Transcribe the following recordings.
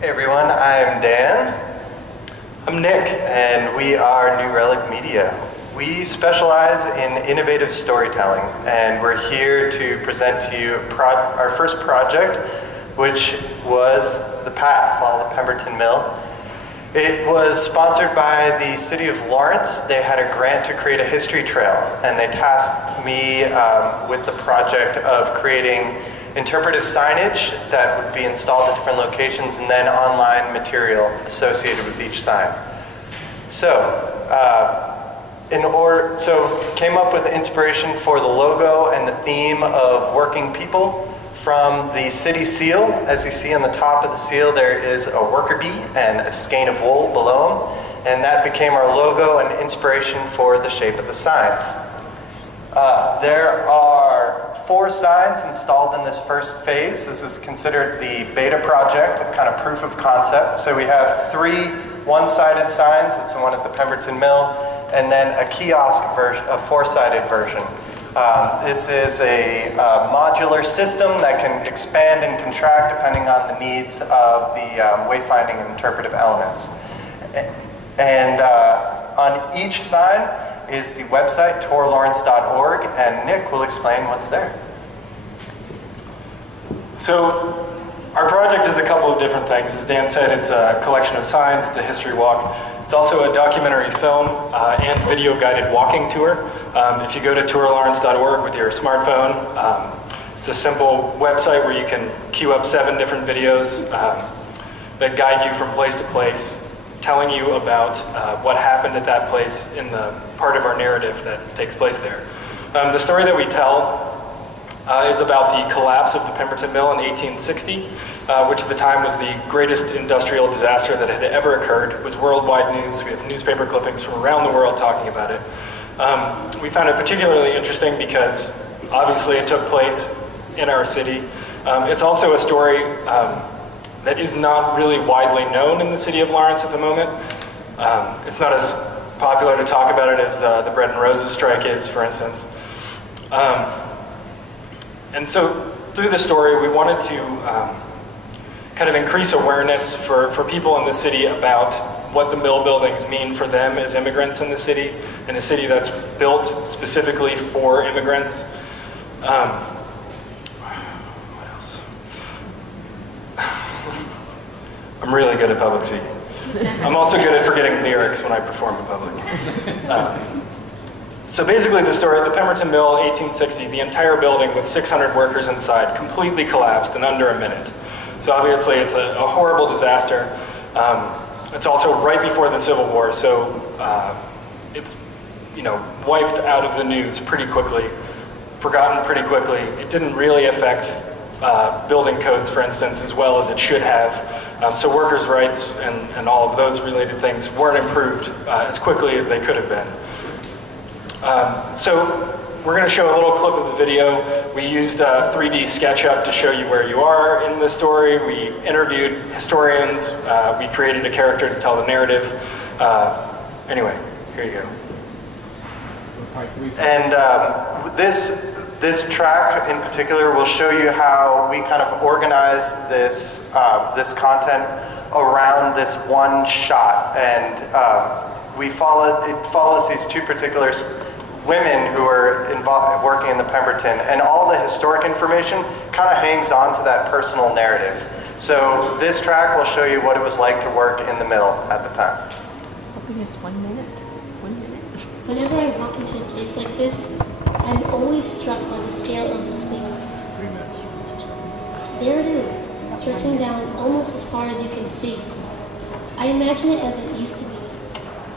Hey everyone, I'm Dan. I'm Nick. And we are New Relic Media. We specialize in innovative storytelling, and we're here to present to you our first project, which was The Path, Follow the Pemberton Mill. It was sponsored by the city of Lawrence. They had a grant to create a history trail, and they tasked me with the project of creating interpretive signage that would be installed at different locations, and then online material associated with each sign. So, came up with inspiration for the logo and the theme of working people from the city seal. As you see on the top of the seal, there is a worker bee and a skein of wool below them, and that became our logo and inspiration for the shape of the signs. There are 4 signs installed in this first phase. This is considered the beta project, a kind of proof of concept. So we have 3 one-sided signs. It's the one at the Pemberton Mill, and then a kiosk version, a 4-sided version. This is a modular system that can expand and contract depending on the needs of the wayfinding and interpretive elements. And on each sign is the website, tourlawrence.org, and Nick will explain what's there. So our project is a couple of different things. As Dan said, it's a collection of signs, it's a history walk. It's also a documentary film and video guided walking tour. If you go to tourlawrence.org with your smartphone, it's a simple website where you can queue up 7 different videos that guide you from place to place, telling you about what happened at that place in the part of our narrative that takes place there. The story that we tell is about the collapse of the Pemberton Mill in 1860, which at the time was the greatest industrial disaster that had ever occurred. It was worldwide news. We have newspaper clippings from around the world talking about it. We found it particularly interesting because obviously it took place in our city. It's also a story that is not really widely known in the city of Lawrence at the moment. It's not as popular to talk about it as the Bread and Roses strike is, for instance. And so through the story, we wanted to kind of increase awareness for people in the city about what the mill buildings mean for them as immigrants in the city, in a city that's built specifically for immigrants. What else? I'm really good at public speaking. I'm also good at forgetting lyrics when I perform in public. So basically the story, the Pemberton Mill, 1860, the entire building with 600 workers inside completely collapsed in under a minute. So obviously it's a horrible disaster. It's also right before the Civil War, so it's wiped out of the news pretty quickly, forgotten pretty quickly. It didn't really affect building codes, for instance, as well as it should have. So workers' rights and all of those related things weren't improved as quickly as they could have been. So we're going to show a little clip of the video. We used 3D SketchUp to show you where you are in the story. We interviewed historians. We created a character to tell the narrative. Anyway, here you go. And this track in particular will show you how we kind of organized this content around this one shot, and it follows these 2 particular women who are working in the Pemberton, and all the historic information kind of hangs on to that personal narrative. So this track will show you what it was like to work in the mill at the time. I think it's 1 minute. 1 minute. Whenever I walk into a place like this, I'm always struck by the scale of the space. There it is, stretching down almost as far as you can see. I imagine it as it used to be,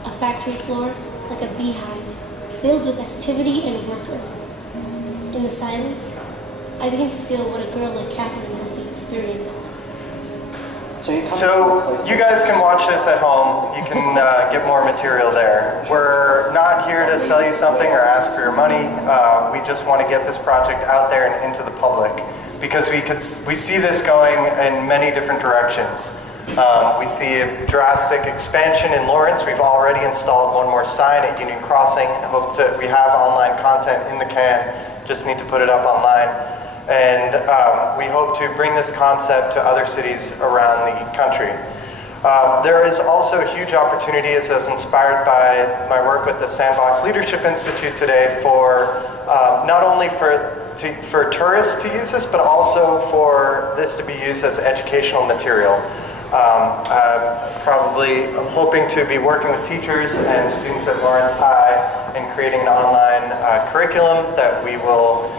a factory floor like a beehive, filled with activity and workers. In the silence, I begin to feel what a girl like Catherine must have experienced. So you guys can watch this at home. You can get more material there. We're not here to sell you something or ask for your money. We just want to get this project out there and into the public, because we see this going in many different directions. We see a drastic expansion in Lawrence. We've already installed 1 more sign at Union Crossing. We have online content in the can, just need to put it up online. And we hope to bring this concept to other cities around the country. There is also a huge opportunity, as I was inspired by my work with the Sandbox Leadership Institute today, for not only for tourists to use this, but also for this to be used as educational material. I'm hoping to be working with teachers and students at Lawrence High and creating an online curriculum that we will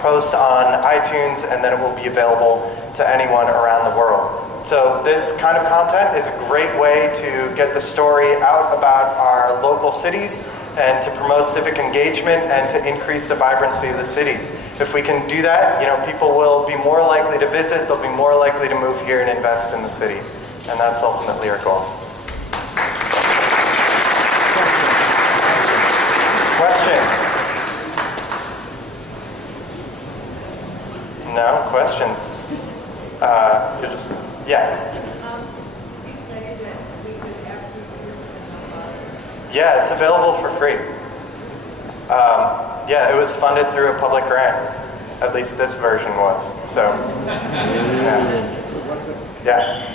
post on iTunes, and then it will be available to anyone around the world. So this kind of content is a great way to get the story out about our local cities and to promote civic engagement and to increase the vibrancy of the cities. If we can do that, people will be more likely to visit, they'll be more likely to move here and invest in the city. And that's ultimately our goal. Questions? No questions? Yeah. You said that we could access this. Yeah, it's available for free. Yeah, it was funded through a public grant. At least this version was. So, yeah.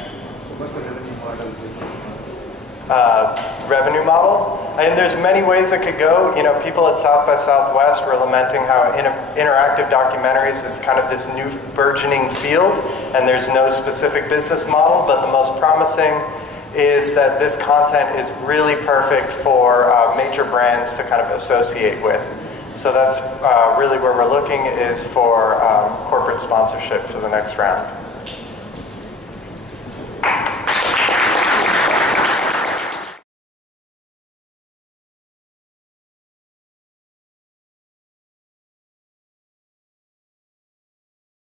Revenue model? And there's many ways it could go. People at South by Southwest were lamenting how interactive documentaries is kind of this new burgeoning field, and there's no specific business model, but the most promising is that this content is really perfect for major brands to kind of associate with. So that's really where we're looking, is for corporate sponsorship for the next round.